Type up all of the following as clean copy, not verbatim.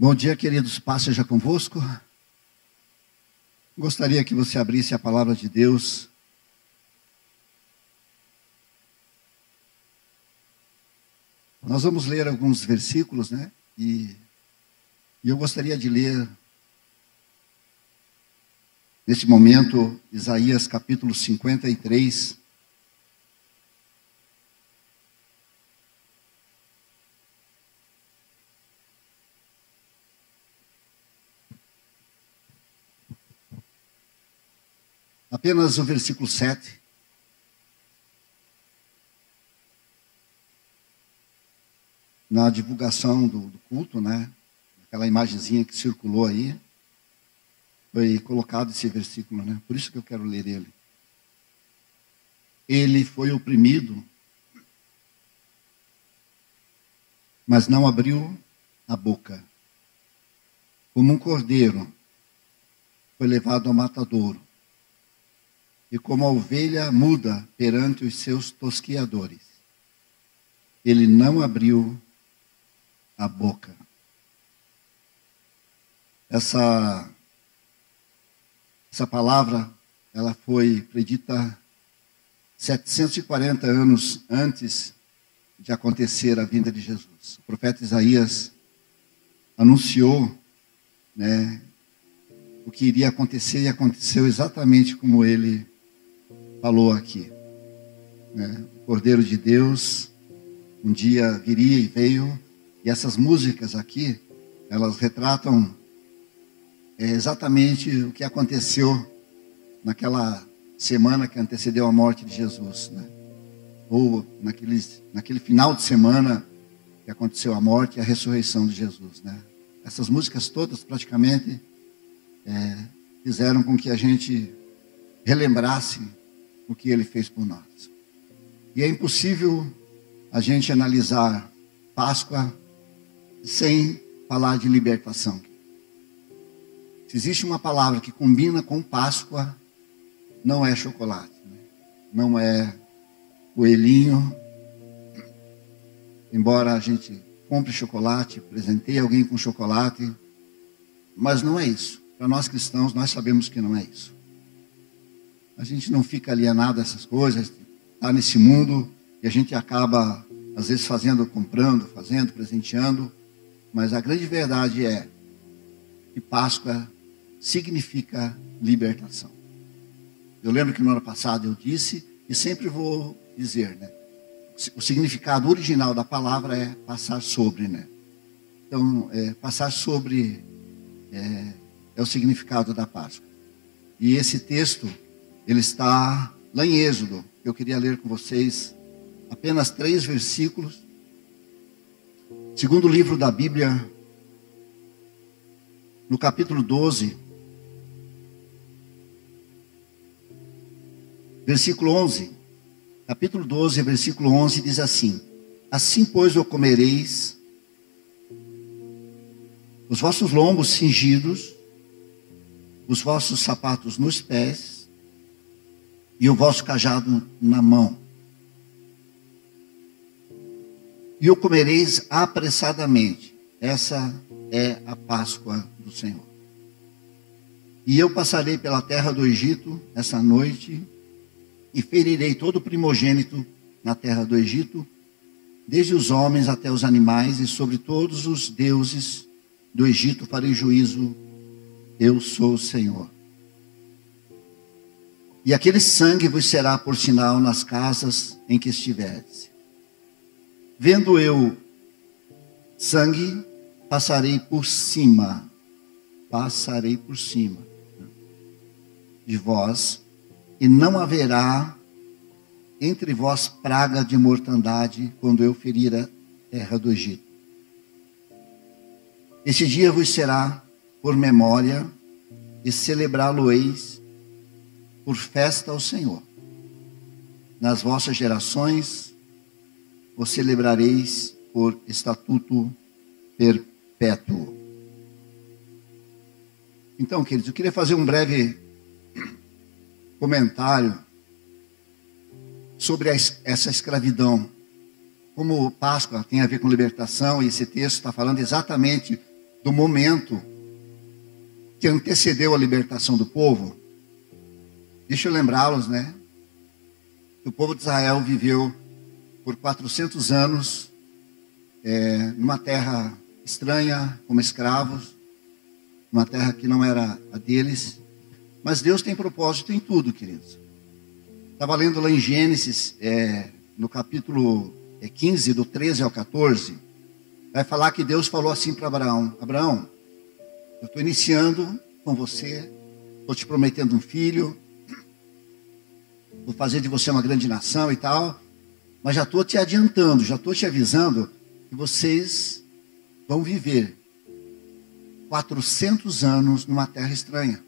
Bom dia, queridos. Paz seja convosco. Gostaria que você abrisse a palavra de Deus. Nós vamos ler alguns versículos, né? E eu gostaria de ler, neste momento, Isaías capítulo 53. Apenas o versículo 7. Na divulgação do culto, né? Aquela imagenzinha que circulou aí, foi colocado esse versículo, né? Por isso que eu quero ler ele. Ele foi oprimido, mas não abriu a boca. Como um cordeiro, foi levado ao matadouro. E como a ovelha muda perante os seus tosquiadores, ele não abriu a boca. Essa palavra, ela foi predita 740 anos antes de acontecer a vinda de Jesus. O profeta Isaías anunciou, né, o que iria acontecer, e aconteceu exatamente como ele falou aqui, né? O Cordeiro de Deus um dia viria e veio, e essas músicas aqui, elas retratam exatamente o que aconteceu naquela semana que antecedeu a morte de Jesus, né? Ou naquele final de semana que aconteceu a morte e a ressurreição de Jesus, né? Essas músicas todas praticamente fizeram com que a gente relembrasse o que ele fez por nós. E é impossível a gente analisar Páscoa sem falar de libertação. Se existe uma palavra que combina com Páscoa, não é chocolate, né? Não é coelhinho. Embora a gente compre chocolate, presenteie alguém com chocolate, mas não é isso. Para nós cristãos, nós sabemos que não é isso. A gente não fica alienado a essas coisas, está nesse mundo e a gente acaba, às vezes, comprando, presenteando. Mas a grande verdade é que Páscoa significa libertação. Eu lembro que no ano passado eu disse, e sempre vou dizer, né? O significado original da palavra é passar sobre, né? Então, passar sobre é o significado da Páscoa. E esse texto, ele está lá em Êxodo. Eu queria ler com vocês apenas 3 versículos. Segundo livro da Bíblia, no capítulo 12, versículo 11. Capítulo 12, versículo 11 diz assim: assim, pois, o comereis, os vossos lombos cingidos, os vossos sapatos nos pés, e o vosso cajado na mão. E o comereis apressadamente. Essa é a Páscoa do Senhor. E eu passarei pela terra do Egito essa noite, e ferirei todo o primogênito na terra do Egito, desde os homens até os animais, e sobre todos os deuses do Egito farei juízo. Eu sou o Senhor. E aquele sangue vos será por sinal nas casas em que estiveres. Vendo eu sangue, passarei por cima de vós, e não haverá entre vós praga de mortandade, quando eu ferir a terra do Egito. Este dia vos será por memória, e celebrá-lo-eis por festa ao Senhor. Nas vossas gerações o celebrareis por estatuto perpétuo. Então, queridos, eu queria fazer um breve comentário sobre essa escravidão. Como Páscoa tem a ver com libertação, e esse texto está falando exatamente do momento que antecedeu a libertação do povo, deixa eu lembrá-los, né? Que o povo de Israel viveu por 400 anos numa terra estranha, como escravos, numa terra que não era a deles. Mas Deus tem propósito em tudo, queridos. Estava lendo lá em Gênesis, no capítulo 15, do 13 ao 14, vai falar que Deus falou assim para Abraão: Abraão, eu estou iniciando com você, estou te prometendo um filho, vou fazer de você uma grande nação e tal, mas já estou te adiantando, já estou te avisando que vocês vão viver 400 anos numa terra estranha.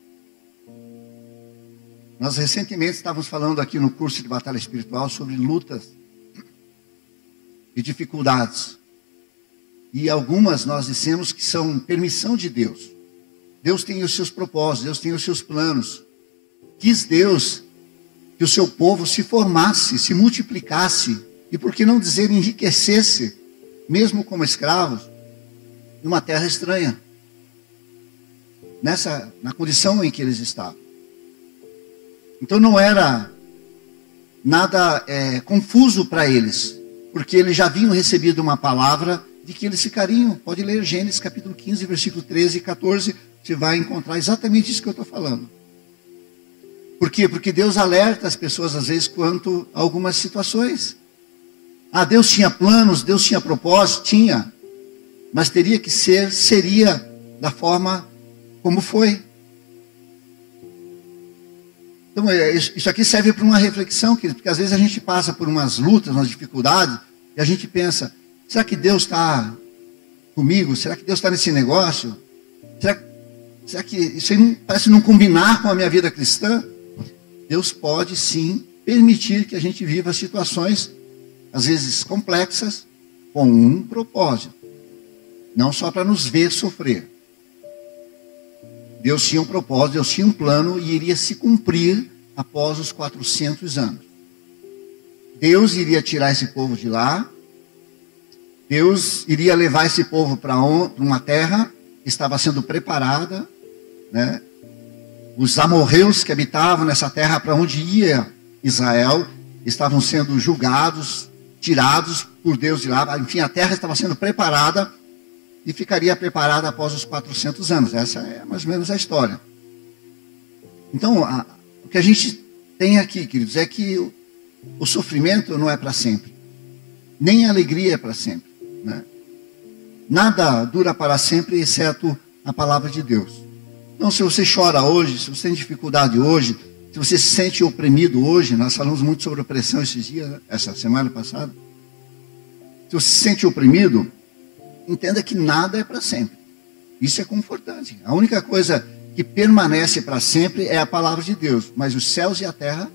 Nós recentemente estávamos falando aqui no curso de batalha espiritual sobre lutas e dificuldades. E algumas nós dissemos que são permissão de Deus. Deus tem os seus propósitos, Deus tem os seus planos. Quis Deus que o seu povo se formasse, se multiplicasse, e por que não dizer enriquecesse, mesmo como escravos, numa terra estranha. Na condição em que eles estavam. Então não era nada confuso para eles, porque eles já haviam recebido uma palavra de que eles ficariam. Pode ler Gênesis capítulo 15, versículo 13 e 14, você vai encontrar exatamente isso que eu estou falando. Por quê? Porque Deus alerta as pessoas às vezes quanto a algumas situações. Deus tinha planos, Deus tinha propósito, tinha, mas teria que seria da forma como foi. Então, isso aqui serve para uma reflexão, porque às vezes a gente passa por umas lutas, umas dificuldades, e a gente pensa: será que Deus está comigo? Será que Deus está nesse negócio? Será que isso aí parece não combinar com a minha vida cristã? Deus pode sim permitir que a gente viva situações, às vezes complexas, com um propósito. Não só para nos ver sofrer. Deus tinha um propósito, Deus tinha um plano e iria se cumprir após os 400 anos. Deus iria tirar esse povo de lá. Deus iria levar esse povo para uma terra que estava sendo preparada, né? Os amorreus que habitavam nessa terra para onde ia Israel estavam sendo julgados, tirados por Deus de lá. Enfim, a terra estava sendo preparada e ficaria preparada após os 400 anos. Essa é mais ou menos a história. Então, o que a gente tem aqui, queridos, é que o sofrimento não é para sempre. Nem a alegria é para sempre, né? Nada dura para sempre, exceto a palavra de Deus. Então, se você chora hoje, se você tem dificuldade hoje, se você se sente oprimido hoje, nós falamos muito sobre opressão esses dias, né? Essa semana passada. Se você se sente oprimido, entenda que nada é para sempre. Isso é confortante. A única coisa que permanece para sempre é a palavra de Deus. Mas os céus e a terra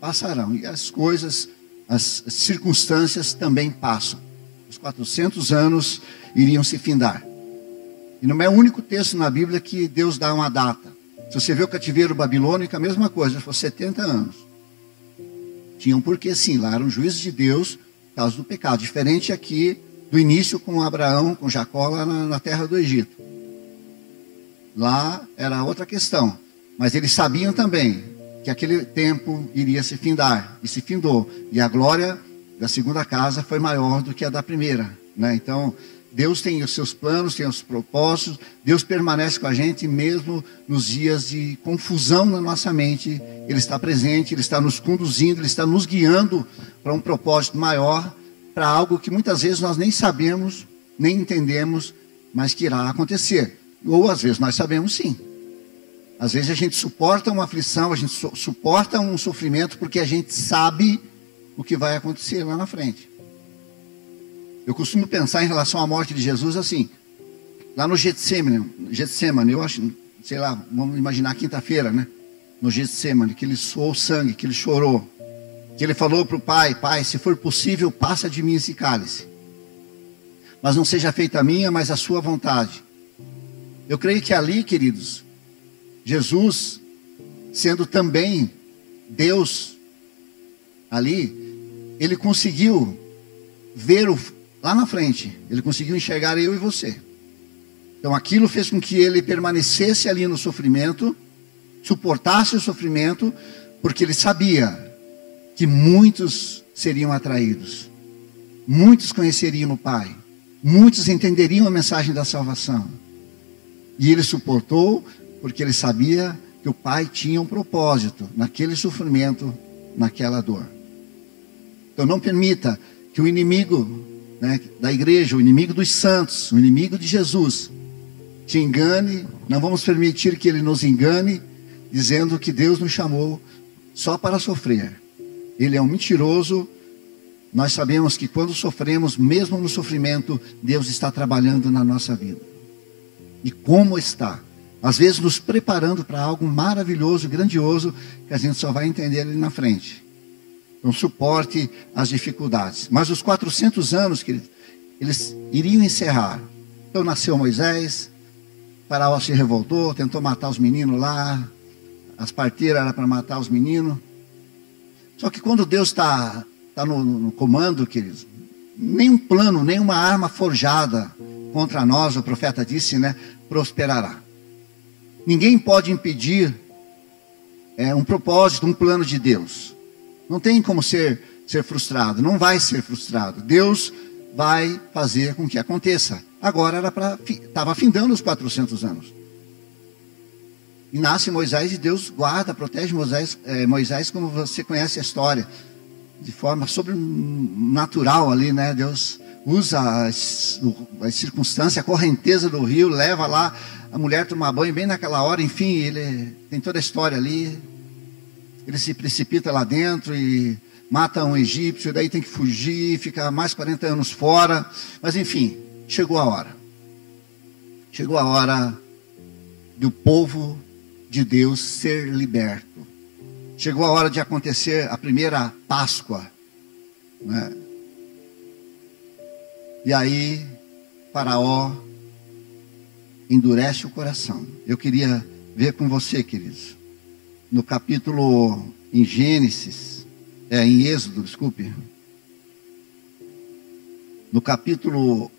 passarão. E as coisas, as circunstâncias também passam. Os 400 anos iriam se findar. E não é o único texto na Bíblia que Deus dá uma data. Se você vê o cativeiro babilônico, a mesma coisa. Foi 70 anos. Tinha um porquê sim. Lá eram juízes de Deus por causa do pecado. Diferente aqui do início com Abraão, com Jacó, lá na terra do Egito. Lá era outra questão. Mas eles sabiam também que aquele tempo iria se findar. E se findou. E a glória da segunda casa foi maior do que a da primeira, né? Então, Deus tem os seus planos, tem os propósitos. Deus permanece com a gente mesmo nos dias de confusão na nossa mente. Ele está presente, Ele está nos conduzindo, Ele está nos guiando para um propósito maior, para algo que muitas vezes nós nem sabemos, nem entendemos, mas que irá acontecer. Ou às vezes nós sabemos sim. Às vezes a gente suporta uma aflição, a gente suporta um sofrimento porque a gente sabe o que vai acontecer lá na frente. Eu costumo pensar em relação à morte de Jesus assim, lá no Getsemane, eu acho, sei lá, vamos imaginar quinta-feira, né? No Getsemane, que ele suou sangue, que ele chorou, que ele falou para o Pai: Pai, se for possível, passa de mim esse cálice. Mas não seja feita a minha, mas a sua vontade. Eu creio que ali, queridos, Jesus, sendo também Deus, ali, ele conseguiu ver lá na frente, ele conseguiu enxergar eu e você. Então aquilo fez com que ele permanecesse ali no sofrimento, suportasse o sofrimento, porque ele sabia que muitos seriam atraídos, muitos conheceriam o Pai, muitos entenderiam a mensagem da salvação. E ele suportou porque ele sabia que o Pai tinha um propósito naquele sofrimento, naquela dor. Então não permita que o inimigo, né, da igreja, o inimigo dos santos, o inimigo de Jesus, te engane. Não vamos permitir que ele nos engane, dizendo que Deus nos chamou só para sofrer. Ele é um mentiroso. Nós sabemos que quando sofremos, mesmo no sofrimento, Deus está trabalhando na nossa vida. E como está? Às vezes nos preparando para algo maravilhoso, grandioso, que a gente só vai entender ali na frente. Então suporte as dificuldades. Mas os 400 anos que eles iriam encerrar. Então nasceu Moisés, Faraó se revoltou, tentou matar os meninos lá, as parteiras eram para matar os meninos. Só que quando Deus está no comando, queridos, nenhum plano, nenhuma arma forjada contra nós, o profeta disse, né, prosperará. Ninguém pode impedir um propósito, um plano de Deus. Não tem como ser frustrado, não vai ser frustrado. Deus vai fazer com que aconteça. Agora estava findando os 400 anos. E nasce Moisés e Deus guarda, protege Moisés, como você conhece a história, de forma sobrenatural ali, né? Deus usa as circunstâncias, a correnteza do rio, leva lá a mulher tomar banho bem naquela hora. Enfim, ele tem toda a história ali. Ele se precipita lá dentro e mata um egípcio, daí tem que fugir, fica mais 40 anos fora. Mas enfim, chegou a hora. Chegou a hora do povo de Deus ser liberto. Chegou a hora de acontecer a primeira Páscoa, né? E aí Faraó endurece o coração. Eu queria ver com você, queridos, no capítulo em Êxodo, desculpe, no capítulo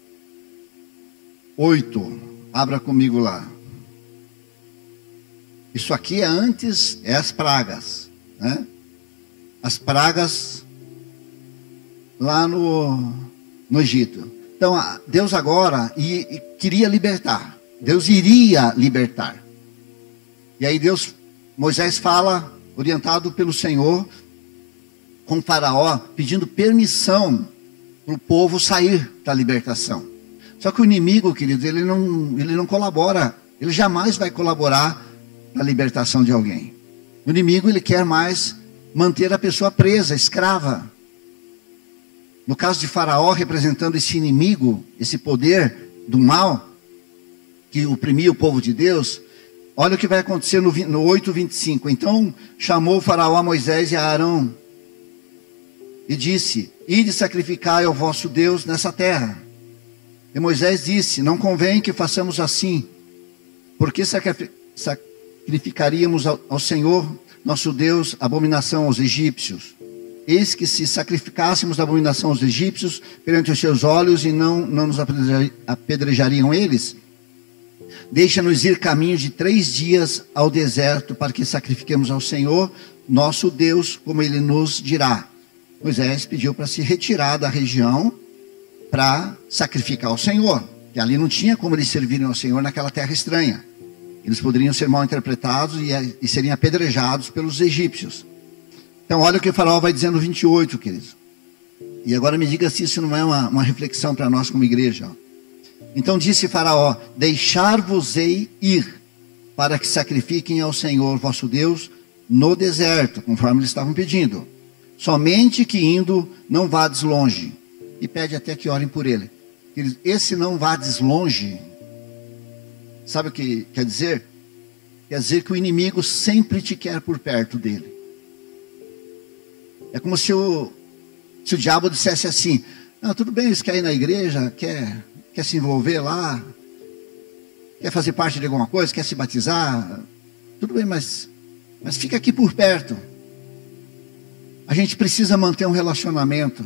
8, abra comigo lá. Isso aqui é antes, as pragas, né? As pragas lá no Egito. Então, Deus agora queria libertar. Deus iria libertar. E aí Moisés fala, orientado pelo Senhor, com Faraó, pedindo permissão para o povo sair da libertação. Só que o inimigo, queridos, ele não colabora. Ele jamais vai colaborar na libertação de alguém. O inimigo, ele quer mais manter a pessoa presa, escrava. No caso de Faraó, representando esse inimigo, esse poder do mal, que oprimia o povo de Deus, olha o que vai acontecer no 8:25. Então chamou Faraó a Moisés e a Arão e disse: ide sacrificai ao vosso Deus nessa terra. E Moisés disse: não convém que façamos assim, porque sacrificaríamos ao Senhor nosso Deus abominação aos egípcios. Eis que se sacrificássemos da abominação aos egípcios perante os seus olhos e não nos apedrejariam eles, deixa-nos ir caminho de 3 dias ao deserto para que sacrifiquemos ao Senhor nosso Deus, como ele nos dirá. Moisés pediu para se retirar da região para sacrificar ao Senhor, que ali não tinha como eles servirem ao Senhor naquela terra estranha. Eles poderiam ser mal interpretados e seriam apedrejados pelos egípcios. Então olha o que o Faraó vai dizer no 28, queridos. E agora me diga se isso não é uma reflexão para nós como igreja. Então disse Faraó: deixar-vos-ei ir, para que sacrifiquem ao Senhor vosso Deus no deserto, conforme eles estavam pedindo. Somente que indo não vades longe. E pede até que orem por ele. Esse não vades longe, sabe o que quer dizer? Quer dizer que o inimigo sempre te quer por perto dele. É como se o diabo dissesse assim: não, tudo bem, eles querem ir na igreja, quer se envolver lá, quer fazer parte de alguma coisa, quer se batizar, tudo bem, mas fica aqui por perto. A gente precisa manter um relacionamento.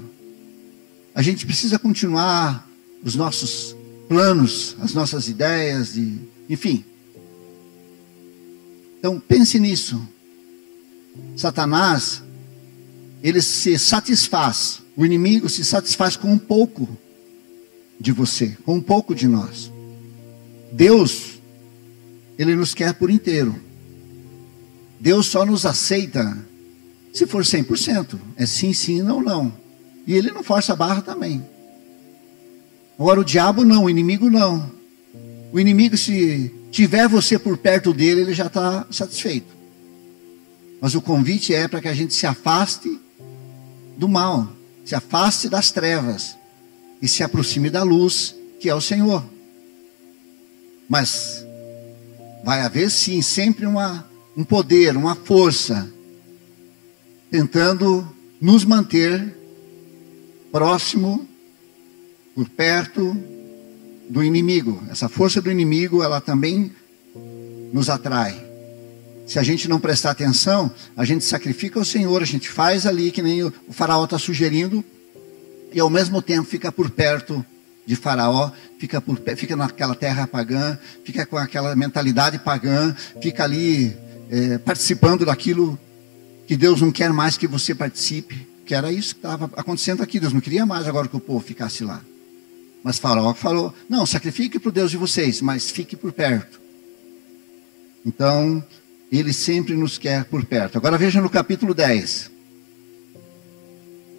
A gente precisa continuar os nossos planos, as nossas ideias, enfim. Então pense nisso. Satanás, ele se satisfaz, o inimigo se satisfaz com um pouco de você, com um pouco de nós. Deus, ele nos quer por inteiro. Deus só nos aceita se for 100%. É sim, sim, não, não. E ele não força a barra também. Agora o diabo não, o inimigo não. O inimigo, se tiver você por perto dele, ele já está satisfeito. Mas o convite é para que a gente se afaste do mal, se afaste das trevas e se aproxime da luz, que é o Senhor. Mas vai haver sim sempre um poder, uma força, tentando nos manter próximo, por perto do inimigo. Essa força do inimigo, ela também nos atrai. Se a gente não prestar atenção, a gente sacrifica o Senhor, a gente faz ali que nem o faraó está sugerindo, e ao mesmo tempo fica por perto de Faraó, fica naquela terra pagã, fica com aquela mentalidade pagã, fica ali participando daquilo que Deus não quer mais que você participe, que era isso que estava acontecendo aqui. Deus não queria mais agora que o povo ficasse lá. Mas Faraó falou, não, sacrifique para o Deus de vocês, mas fique por perto. Então, ele sempre nos quer por perto. Agora veja no capítulo 10.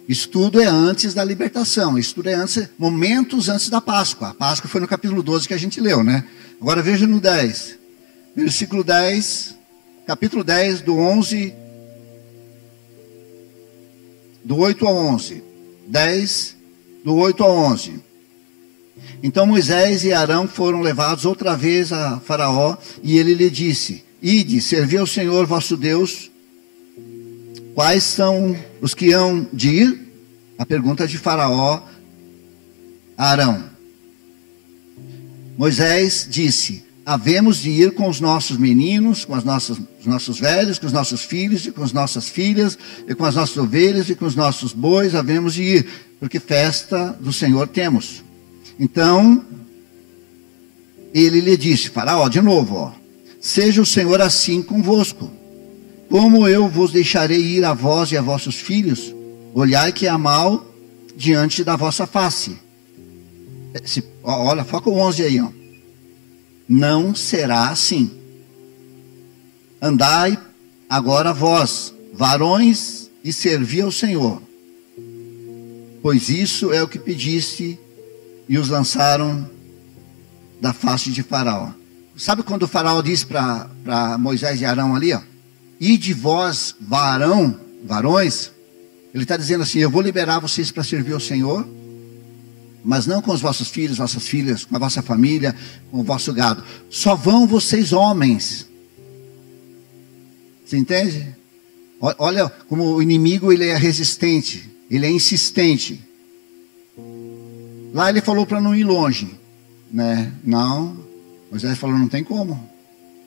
Isso tudo é antes da libertação, isso tudo é momentos antes da Páscoa. A Páscoa foi no capítulo 12 que a gente leu, né? Agora veja no 10, versículo 10, capítulo 10, do 8 ao 11. 10, do 8 ao 11. Então Moisés e Arão foram levados outra vez a Faraó, e ele lhe disse, ide, servi ao Senhor vosso Deus. Quais são os que hão de ir? A pergunta de Faraó a Arão. Moisés disse, havemos de ir com os nossos meninos, com os nossos velhos, com os nossos filhos e com as nossas filhas, e com as nossas ovelhas e com os nossos bois, havemos de ir, porque festa do Senhor temos. Então, ele lhe disse, Faraó, de novo, seja o Senhor assim convosco. Como eu vos deixarei ir a vós e a vossos filhos? Olhai que há mal diante da vossa face. Olha, foca o 11 aí, ó. Não será assim. Andai agora vós, varões, e servi ao Senhor. Pois isso é o que pediste, e os lançaram da face de Faraó. Sabe quando o Faraó disse para Moisés e Arão ali, ó? E de vós, varões, ele está dizendo assim, eu vou liberar vocês para servir ao Senhor, mas não com os vossos filhos, vossas filhas, com a vossa família, com o vosso gado. Só vão vocês homens. Você entende? Olha como o inimigo, ele é resistente, ele é insistente. Lá ele falou para não ir longe, né? Não, Moisés falou, não tem como.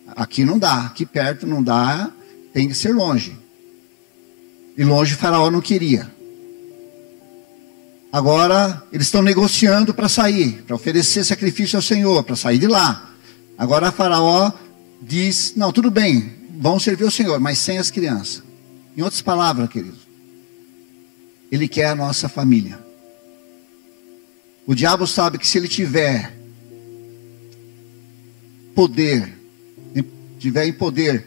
Aqui não dá, aqui perto não dá, tem que ser longe. E longe o Faraó não queria. Agora eles estão negociando para sair, para oferecer sacrifício ao Senhor, para sair de lá. Agora Faraó diz, não, tudo bem, vão servir ao Senhor, mas sem as crianças. Em outras palavras, queridos, ele quer a nossa família. O diabo sabe que se ele tiver em poder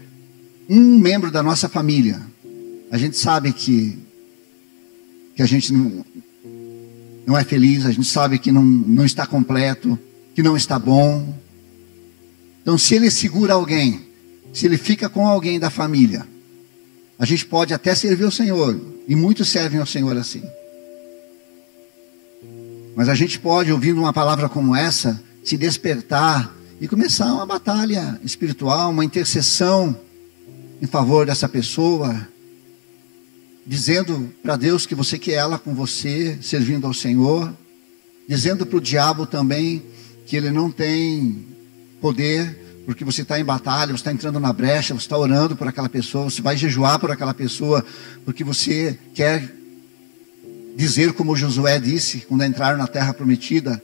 um membro da nossa família, a gente sabe que a gente não é feliz, a gente sabe que não está completo, que não está bom. Então, se ele segura alguém, se ele fica com alguém da família, a gente pode até servir ao Senhor, e muitos servem ao Senhor assim. Mas a gente pode, ouvindo uma palavra como essa, se despertar e começar uma batalha espiritual, uma intercessão em favor dessa pessoa, dizendo para Deus que você quer ela com você, servindo ao Senhor, dizendo para o diabo também que ele não tem poder, porque você está em batalha, você está entrando na brecha, você está orando por aquela pessoa, você vai jejuar por aquela pessoa, porque você quer dizer como Josué disse, quando entraram na terra prometida,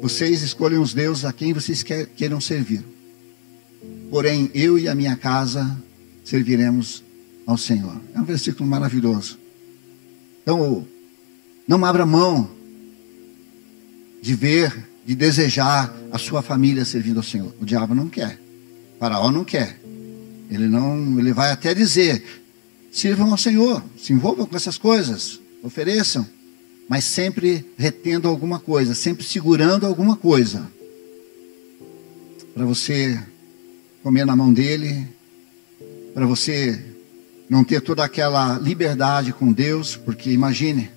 vocês escolhem os deuses a quem vocês queiram servir. Porém, eu e a minha casa serviremos ao Senhor. É um versículo maravilhoso. Então, não abra mão de ver, de desejar a sua família servindo ao Senhor. O diabo não quer. O faraó não quer. Ele vai até dizer: sirvam ao Senhor, se envolvam com essas coisas, ofereçam, mas sempre retendo alguma coisa, sempre segurando alguma coisa, para você comer na mão dele, para você não ter toda aquela liberdade com Deus, porque imagine,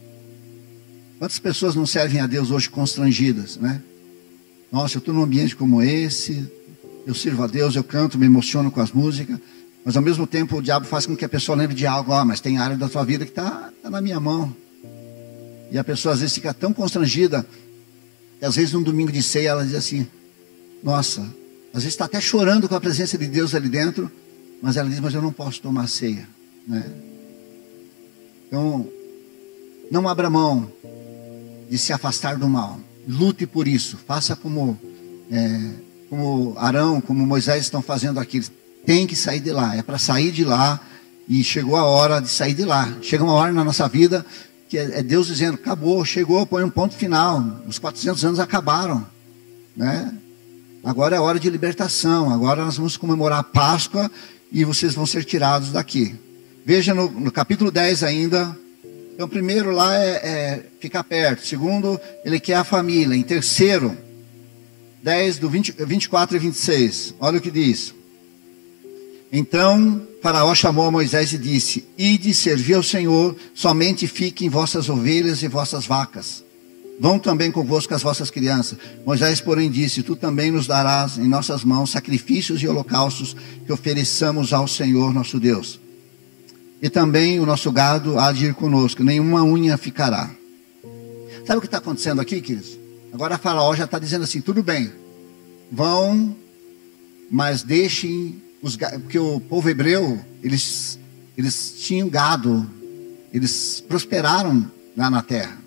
quantas pessoas não servem a Deus hoje constrangidas, né? Nossa, eu estou num ambiente como esse, eu sirvo a Deus, eu canto, me emociono com as músicas, mas ao mesmo tempo o diabo faz com que a pessoa lembre de algo. Mas tem área da sua vida que está na minha mão. E a pessoa às vezes fica tão constrangida, que às vezes num domingo de ceia ela diz assim: nossa, às vezes está até chorando com a presença de Deus ali dentro, mas ela diz: mas eu não posso tomar ceia, né? Então, não abra mão de se afastar do mal. Lute por isso. Faça como Arão, como Moisés estão fazendo aqui. Tem que sair de lá. É para sair de lá. E chegou a hora de sair de lá. Chega uma hora na nossa vida que é Deus dizendo: acabou, chegou, põe um ponto final. Os 400 anos acabaram, né? Agora é hora de libertação. Agora nós vamos comemorar a Páscoa e vocês vão ser tirados daqui. Veja no capítulo 10 ainda. Então, primeiro lá é ficar perto. Segundo, ele quer a família. Em terceiro, 10 do 24 e 26. Olha o que diz. Então Faraó chamou a Moisés e disse: ide servir ao Senhor, somente fiquem vossas ovelhas e vossas vacas. Vão também convosco as vossas crianças. Moisés, porém, disse: tu também nos darás em nossas mãos sacrifícios e holocaustos que ofereçamos ao Senhor nosso Deus. E também o nosso gado há de ir conosco, nenhuma unha ficará. Sabe o que está acontecendo aqui, queridos? Agora Faraó já está dizendo assim: tudo bem, vão, mas deixem os gados, porque o povo hebreu, eles tinham gado, eles prosperaram lá na terra.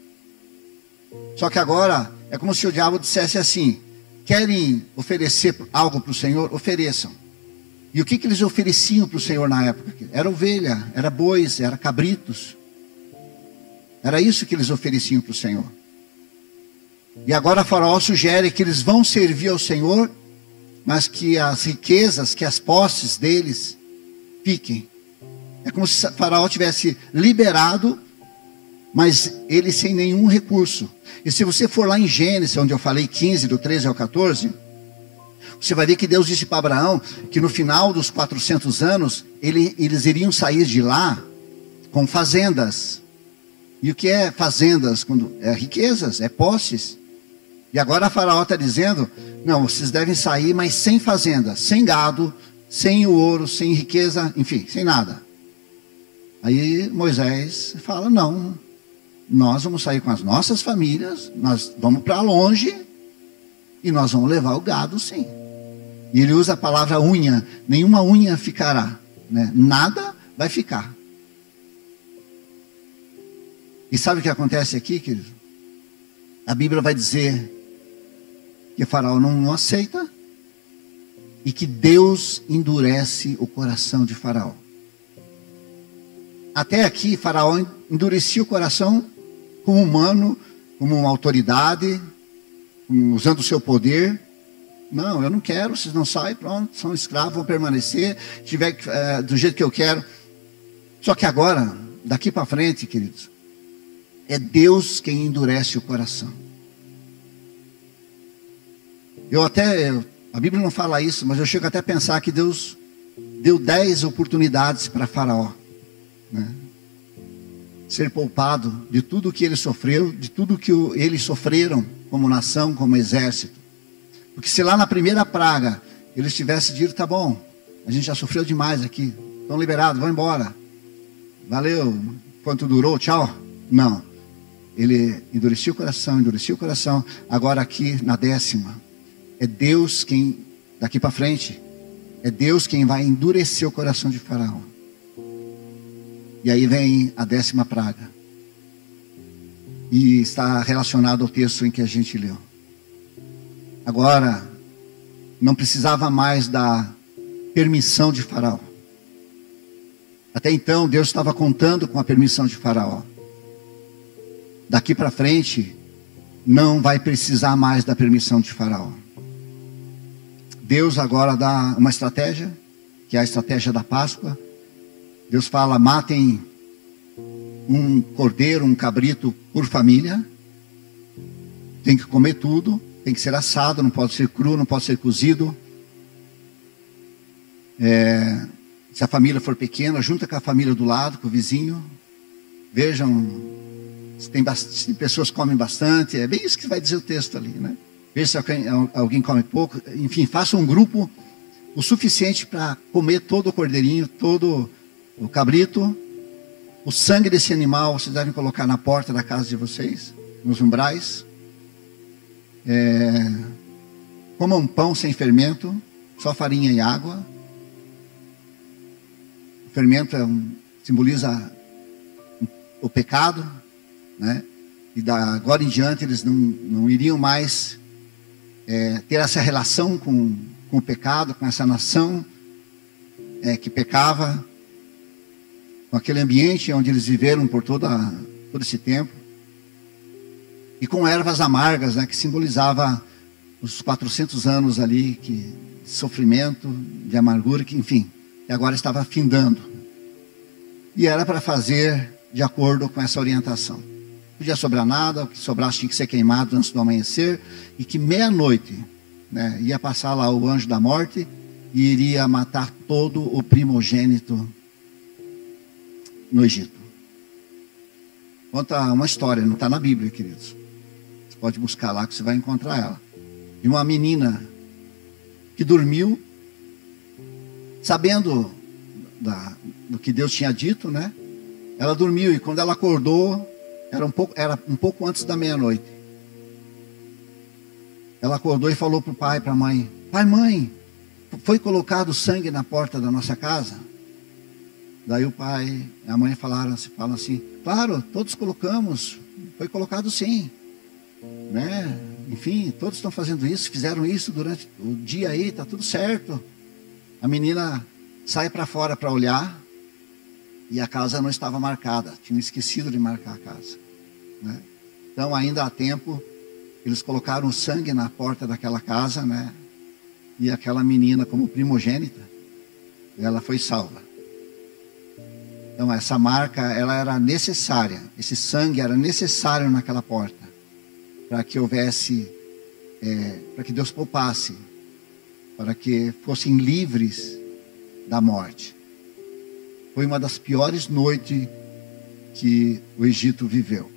Só que agora é como se o diabo dissesse assim: querem oferecer algo para o Senhor? Ofereçam. E o que eles ofereciam para o Senhor na época? Era ovelha, era bois, era cabritos. Era isso que eles ofereciam para o Senhor. E agora Faraó sugere que eles vão servir ao Senhor, mas que as riquezas, que as posses deles fiquem. É como se Faraó tivesse liberado, mas ele sem nenhum recurso. E se você for lá em Gênesis, onde eu falei 15, do 13 ao 14... você vai ver que Deus disse para Abraão que no final dos 400 anos, eles iriam sair de lá com fazendas. E o que é fazendas? É riquezas, é posses. E agora Faraó está dizendo: não, vocês devem sair, mas sem fazenda, sem gado, sem o ouro, sem riqueza, enfim, sem nada. Aí Moisés fala: não, nós vamos sair com as nossas famílias, nós vamos para longe e nós vamos levar o gado, sim. E ele usa a palavra unha: nenhuma unha ficará, né? Nada vai ficar. E sabe o que acontece aqui, querido? A Bíblia vai dizer que Faraó não aceita e que Deus endurece o coração de Faraó. Até aqui Faraó endurecia o coração como humano, como uma autoridade, usando o seu poder. Não, eu não quero, vocês não saem, pronto, são escravos, vão permanecer, tiver do jeito que eu quero. Só que agora, daqui para frente, queridos, é Deus quem endurece o coração. A Bíblia não fala isso, mas eu chego até a pensar que Deus deu 10 oportunidades para Faraó, né? Ser poupado de tudo que ele sofreu, de tudo que eles sofreram como nação, como exército. Porque se lá na primeira praga eles tivessem dito: tá bom, a gente já sofreu demais aqui, estão liberados, vão embora, valeu, quanto durou, tchau. Não, ele endurecia o coração. Agora aqui na 10ª, é Deus quem, daqui para frente, é Deus quem vai endurecer o coração de Faraó. E aí vem a 10ª praga, e está relacionado ao texto em que a gente leu. agora não precisava mais da permissão de Faraó. Até então, Deus estava contando com a permissão de Faraó. Daqui para frente, não vai precisar mais da permissão de Faraó. Deus agora dá uma estratégia, que é a estratégia da Páscoa. Deus fala: matem um cordeiro, um cabrito por família. Tem que comer tudo, tem que ser assado, não pode ser cru, não pode ser cozido. Se a família for pequena, junta com a família do lado, com o vizinho. Vejam se pessoas comem bastante. É bem isso que vai dizer o texto ali, né? Veja se alguém come pouco. Enfim, faça um grupo o suficiente para comer todo o cordeirinho, todo o cabrito. O sangue desse animal vocês devem colocar na porta da casa de vocês, nos umbrais. Comam pão sem fermento, só farinha e água. O fermento simboliza o pecado, né? E agora em diante eles não iriam mais ter essa relação com o pecado, com essa nação que pecava, com aquele ambiente onde eles viveram por todo esse tempo. E com ervas amargas, né, que simbolizava os 400 anos ali de sofrimento, de amargura, que enfim, que agora estava findando. E era para fazer de acordo com essa orientação. Não podia sobrar nada, o que sobrasse tinha que ser queimado antes do amanhecer, e que meia-noite, né, ia passar lá o anjo da morte e iria matar todo o primogênito no Egito. Conta uma história, não está na Bíblia, queridos. Você pode buscar lá que você vai encontrar ela. De uma menina que dormiu, sabendo do que Deus tinha dito, né? Ela dormiu e quando ela acordou, era um pouco antes da meia-noite. Ela acordou e falou para o pai, para a mãe: pai, mãe, foi colocado sangue na porta da nossa casa? Daí o pai e a mãe falam assim: claro, todos colocamos, foi colocado sim, né? Enfim, todos estão fazendo isso, fizeram isso durante o dia aí, está tudo certo. A menina sai para fora para olhar e a casa não estava marcada, tinham esquecido de marcar a casa, né? Então ainda há tempo, eles colocaram sangue na porta daquela casa, né? E aquela menina, como primogênita, ela foi salva. Então essa marca, ela era necessária, esse sangue era necessário naquela porta, para que houvesse, para que Deus poupasse, para que fossem livres da morte. Foi uma das piores noites que o Egito viveu.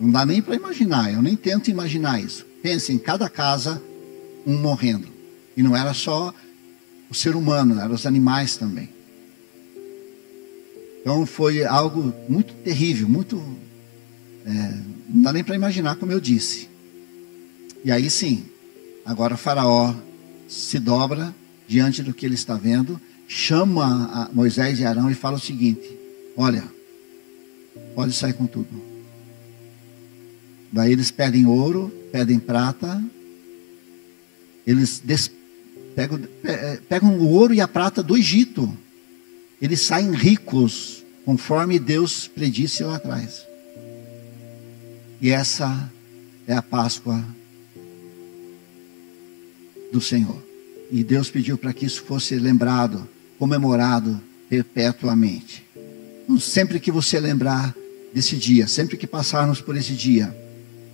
Não dá nem para imaginar, eu nem tento imaginar isso. Pense em cada casa, um morrendo. E não era só o ser humano, eram os animais também. Então foi algo muito terrível, não dá nem para imaginar, como eu disse. E aí sim, agora Faraó se dobra diante do que ele está vendo, chama a Moisés e Arão e fala o seguinte: olha, pode sair com tudo. Daí eles pedem ouro, pedem prata, eles pegam o ouro e a prata do Egito. Eles saem ricos, conforme Deus predisse lá atrás. E essa é a Páscoa do Senhor. E Deus pediu para que isso fosse lembrado, comemorado perpetuamente. Então, sempre que você lembrar desse dia, sempre que passarmos por esse dia,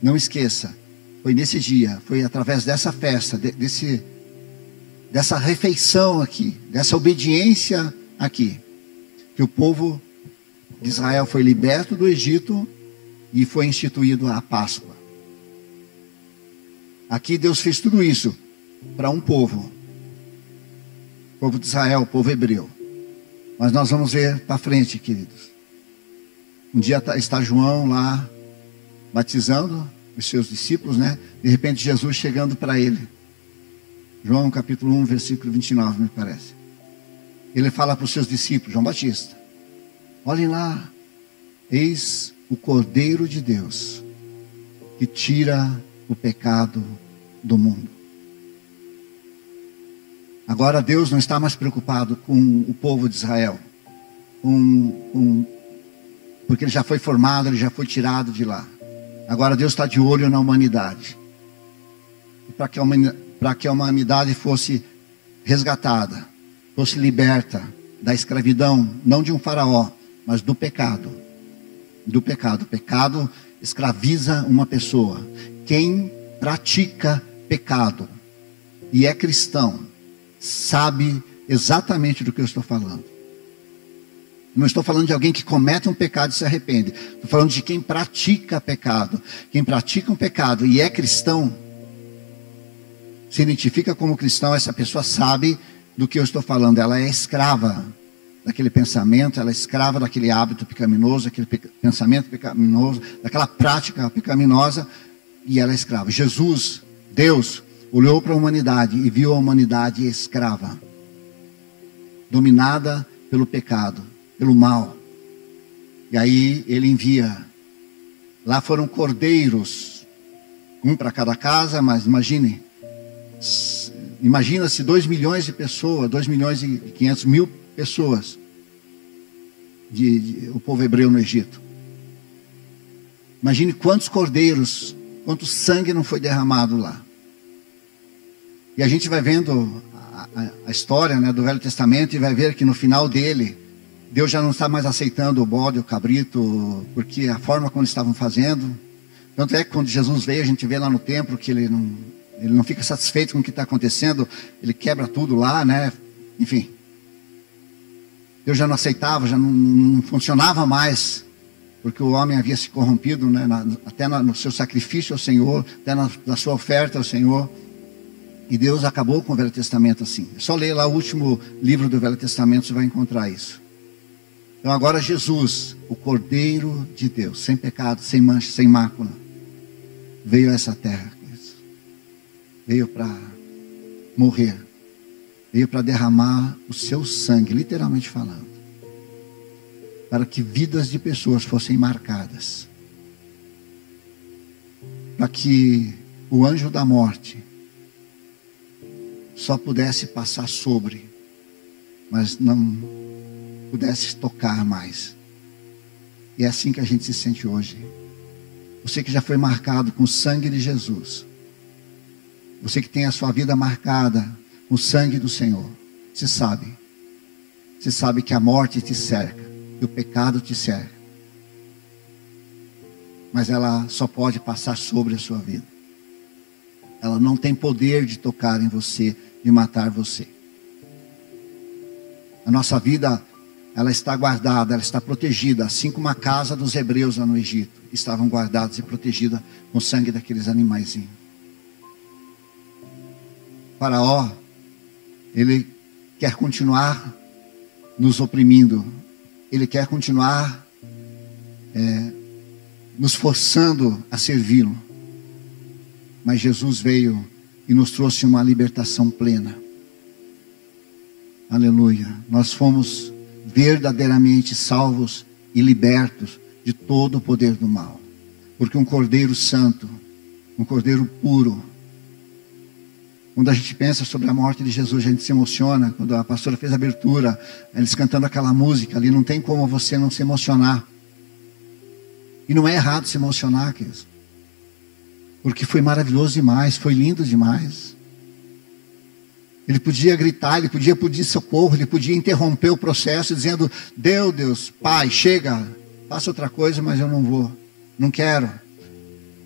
não esqueça, foi nesse dia, foi através dessa festa, dessa refeição aqui, dessa obediência aqui, que o povo de Israel foi liberto do Egito e foi instituído a Páscoa. Aqui Deus fez tudo isso para um povo, o povo de Israel, o povo hebreu. Mas nós vamos ver para frente, queridos. Um dia está João lá batizando os seus discípulos, né? De repente Jesus chegando para ele. João capítulo 1, versículo 29, me parece. Ele fala para os seus discípulos, João Batista: olhem lá, eis o Cordeiro de Deus, que tira o pecado do mundo. Agora Deus não está mais preocupado com o povo de Israel, porque ele já foi formado, ele já foi tirado de lá. Agora Deus está de olho na humanidade. Para que a humanidade fosse resgatada, fosse liberta da escravidão, não de um faraó, mas do pecado. Do pecado. O pecado escraviza uma pessoa. Quem pratica pecado e é cristão, sabe exatamente do que eu estou falando. Não estou falando de alguém que comete um pecado e se arrepende. Estou falando de quem pratica pecado. Quem pratica um pecado e é cristão, se identifica como cristão, essa pessoa sabe do que eu estou falando. Ela é escrava daquele pensamento, ela é escrava daquele hábito pecaminoso, daquele pensamento pecaminoso, daquela prática pecaminosa, e ela é escrava. Jesus, Deus, olhou para a humanidade e viu a humanidade escrava, dominada pelo pecado, pelo mal. E aí ele envia. Lá foram cordeiros, um para cada casa, mas imagina-se 2 milhões de pessoas, 2 milhões e 500 mil pessoas, o povo hebreu no Egito. Imagine quantos cordeiros, quanto sangue não foi derramado lá. E a gente vai vendo a história, né, do Velho Testamento e vai ver que no final dele, Deus já não está mais aceitando o bode, o cabrito, porque a forma como eles estavam fazendo. Tanto é que quando Jesus veio, a gente vê lá no templo que ele não fica satisfeito com o que está acontecendo, ele quebra tudo lá, né? Enfim, Deus já não aceitava, já não funcionava mais, porque o homem havia se corrompido, né? Até no seu sacrifício ao Senhor, até na sua oferta ao Senhor. E Deus acabou com o Velho Testamento assim. É só ler lá o último livro do Velho Testamento, você vai encontrar isso. Então agora Jesus, o Cordeiro de Deus, sem pecado, sem mancha, sem mácula, veio a essa terra. Veio para morrer. Veio para derramar o seu sangue, literalmente falando. Para que vidas de pessoas fossem marcadas. Para que o anjo da morte só pudesse passar sobre, mas não pudesse tocar mais. E é assim que a gente se sente hoje. Você que já foi marcado com o sangue de Jesus. Você que tem a sua vida marcada com o sangue do Senhor. Você sabe que a morte te cerca, que o pecado te cerca. Mas ela só pode passar sobre a sua vida. Ela não tem poder de tocar em você, de matar você. A nossa vida, ela está guardada, ela está protegida, assim como a casa dos hebreus lá no Egito estavam guardados e protegidas com o sangue daqueles animaizinhos. Faraó, ele quer continuar nos oprimindo, ele quer continuar nos forçando a servi-lo. Mas Jesus veio e nos trouxe uma libertação plena. Aleluia. Nós fomos verdadeiramente salvos e libertos de todo o poder do mal. Porque um Cordeiro Santo, um Cordeiro puro. Quando a gente pensa sobre a morte de Jesus, a gente se emociona. Quando a pastora fez a abertura, eles cantando aquela música ali, não tem como você não se emocionar. E não é errado se emocionar, queridos. Porque foi maravilhoso demais, foi lindo demais. Ele podia gritar, ele podia pedir socorro, ele podia interromper o processo dizendo: Deus, Pai, chega, faça outra coisa, mas eu não vou, não quero.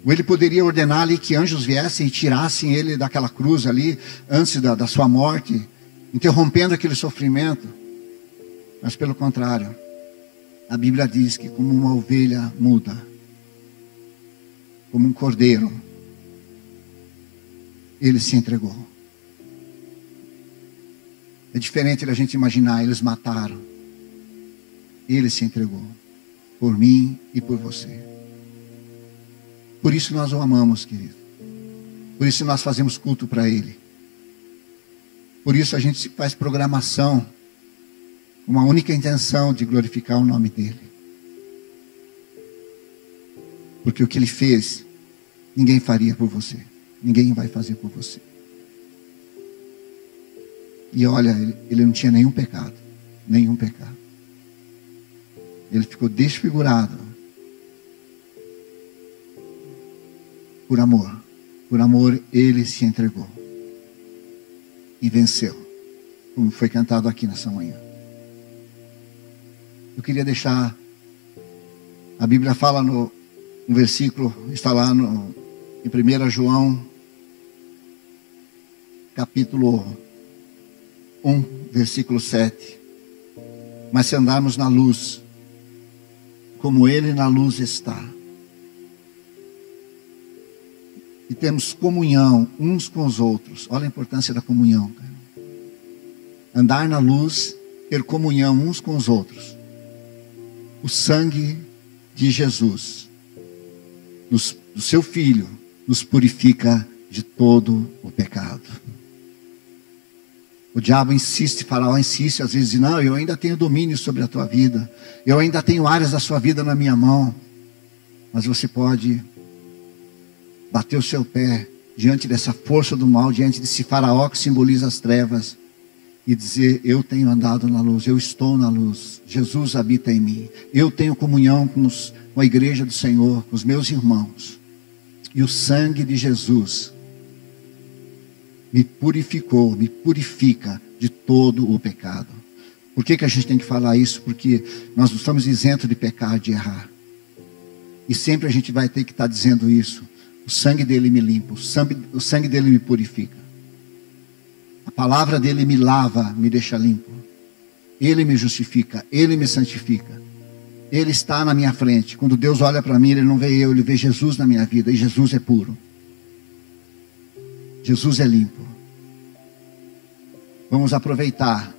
Ou ele poderia ordenar ali que anjos viessem e tirassem ele daquela cruz ali, antes da sua morte, interrompendo aquele sofrimento. Mas pelo contrário, a Bíblia diz que como uma ovelha muda, como um cordeiro, ele se entregou. É diferente da gente imaginar, eles mataram. Ele se entregou. Por mim e por você. Por isso nós o amamos, querido. Por isso nós fazemos culto para Ele. Por isso a gente faz programação com uma única intenção de glorificar o nome dEle. Porque o que Ele fez, ninguém faria por você. ninguém vai fazer por você. E olha, ele não tinha nenhum pecado. Nenhum pecado. Ele ficou desfigurado. Por amor. Por amor, ele se entregou. E venceu. Como foi cantado aqui nessa manhã. Eu queria deixar... A Bíblia fala no versículo, está lá em 1 João, capítulo 1, versículo 7. Mas se andarmos na luz, como Ele na luz está, e temos comunhão uns com os outros. Olha a importância da comunhão, cara. Andar na luz, ter comunhão uns com os outros. O sangue de Jesus, do seu Filho, nos purifica de todo o pecado. O diabo insiste, Faraó insiste, às vezes diz, não, eu ainda tenho domínio sobre a tua vida. Eu ainda tenho áreas da sua vida na minha mão. Mas você pode bater o seu pé diante dessa força do mal, diante desse Faraó que simboliza as trevas. E dizer, eu tenho andado na luz, eu estou na luz. Jesus habita em mim. Eu tenho comunhão com a igreja do Senhor, com os meus irmãos. E o sangue de Jesus me purificou, me purifica de todo o pecado. Por que a gente tem que falar isso? Porque nós não estamos isentos de pecar, de errar. E sempre a gente vai ter que estar dizendo isso. O sangue dele me limpa, o sangue dele me purifica. A palavra dele me lava, me deixa limpo. Ele me justifica, ele me santifica. Ele está na minha frente. Quando Deus olha para mim, ele não vê eu, ele vê Jesus na minha vida. E Jesus é puro. Jesus é limpo. Vamos aproveitar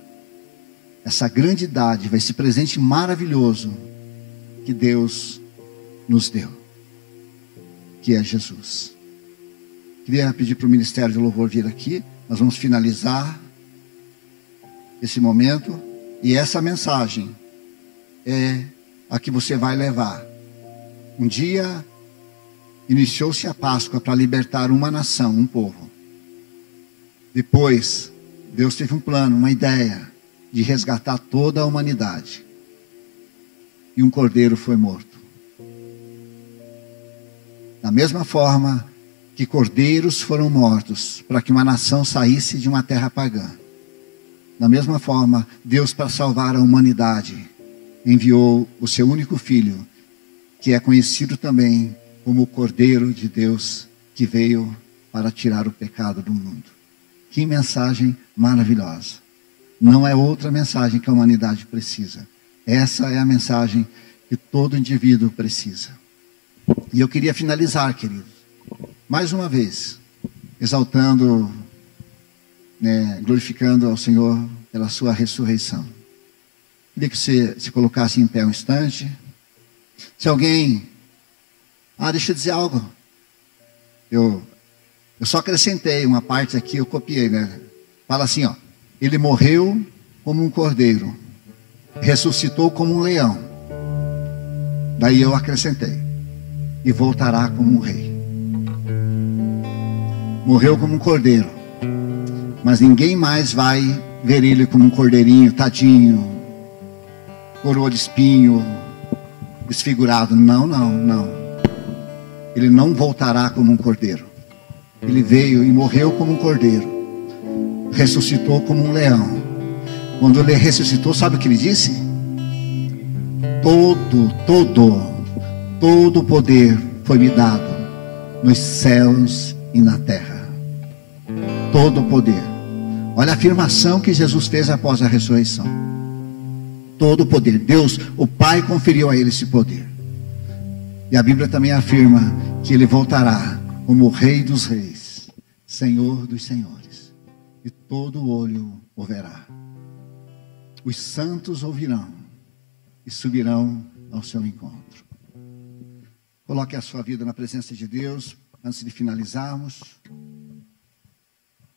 essa grande dádiva, esse presente maravilhoso que Deus nos deu, que é Jesus. Queria pedir para o Ministério de Louvor vir aqui. Nós vamos finalizar esse momento. E essa mensagem é a que você vai levar. Um dia iniciou-se a Páscoa para libertar uma nação, um povo. Depois, Deus teve um plano, uma ideia de resgatar toda a humanidade. E um cordeiro foi morto. Da mesma forma que cordeiros foram mortos para que uma nação saísse de uma terra pagã. Da mesma forma, Deus, para salvar a humanidade, enviou o seu único filho, que é conhecido também como o Cordeiro de Deus, que veio para tirar o pecado do mundo. Que mensagem maravilhosa. Não é outra mensagem que a humanidade precisa. Essa é a mensagem que todo indivíduo precisa. E eu queria finalizar, queridos, mais uma vez, exaltando, glorificando ao Senhor pela sua ressurreição. Queria que você se colocasse em pé um instante. Se alguém... deixa eu dizer algo. Eu só acrescentei uma parte aqui, eu copiei, Fala assim, ele morreu como um cordeiro, ressuscitou como um leão. Daí eu acrescentei, e voltará como um rei. Morreu como um cordeiro, mas ninguém mais vai ver ele como um cordeirinho, tadinho, coroa de espinho, desfigurado. Não. Ele não voltará como um cordeiro. Ele veio e morreu como um cordeiro, ressuscitou como um leão. Quando ele ressuscitou, sabe o que ele disse? Todo o poder foi me dado nos céus e na terra. Todo o poder. Olha a afirmação que Jesus fez após a ressurreição. Todo o poder. Deus, o Pai, conferiu a ele esse poder. E a Bíblia também afirma que ele voltará como o Rei dos Reis, Senhor dos Senhores. E todo olho o verá. Os santos ouvirão e subirão ao seu encontro. Coloque a sua vida na presença de Deus, antes de finalizarmos.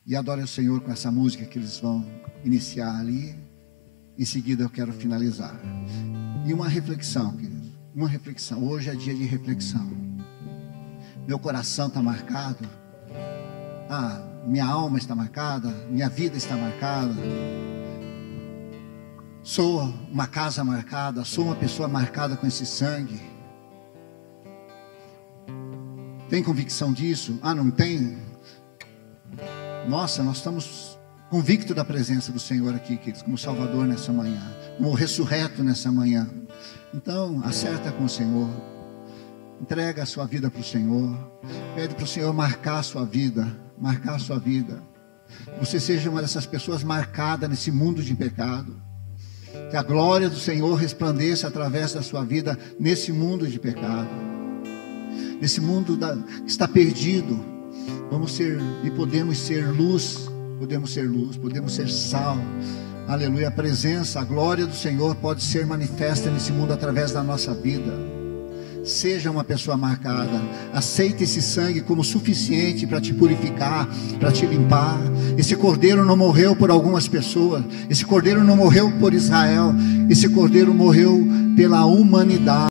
E adore o Senhor com essa música que eles vão iniciar ali. Em seguida eu quero finalizar. E uma reflexão, queridos. Uma reflexão. Hoje é dia de reflexão. Meu coração está marcado minha alma está marcada, minha vida está marcada. Sou uma casa marcada, sou uma pessoa marcada com esse sangue. Tem convicção disso? Não tem? Nossa, nós estamos convictos da presença do Senhor aqui, queridos, como Salvador nessa manhã, como ressurreto nessa manhã. Então, acerta com o Senhor, entrega a sua vida para o Senhor, pede para o Senhor marcar a sua vida, marcar a sua vida. Você seja uma dessas pessoas marcadas nesse mundo de pecado. Que a glória do Senhor resplandeça através da sua vida nesse mundo de pecado, nesse mundo que está perdido. Vamos ser e podemos ser luz, podemos ser sal. Aleluia, a presença, a glória do Senhor pode ser manifesta nesse mundo através da nossa vida. Seja uma pessoa marcada, aceite esse sangue como suficiente para te purificar, para te limpar. Esse cordeiro não morreu por algumas pessoas, esse cordeiro não morreu por Israel, esse cordeiro morreu pela humanidade.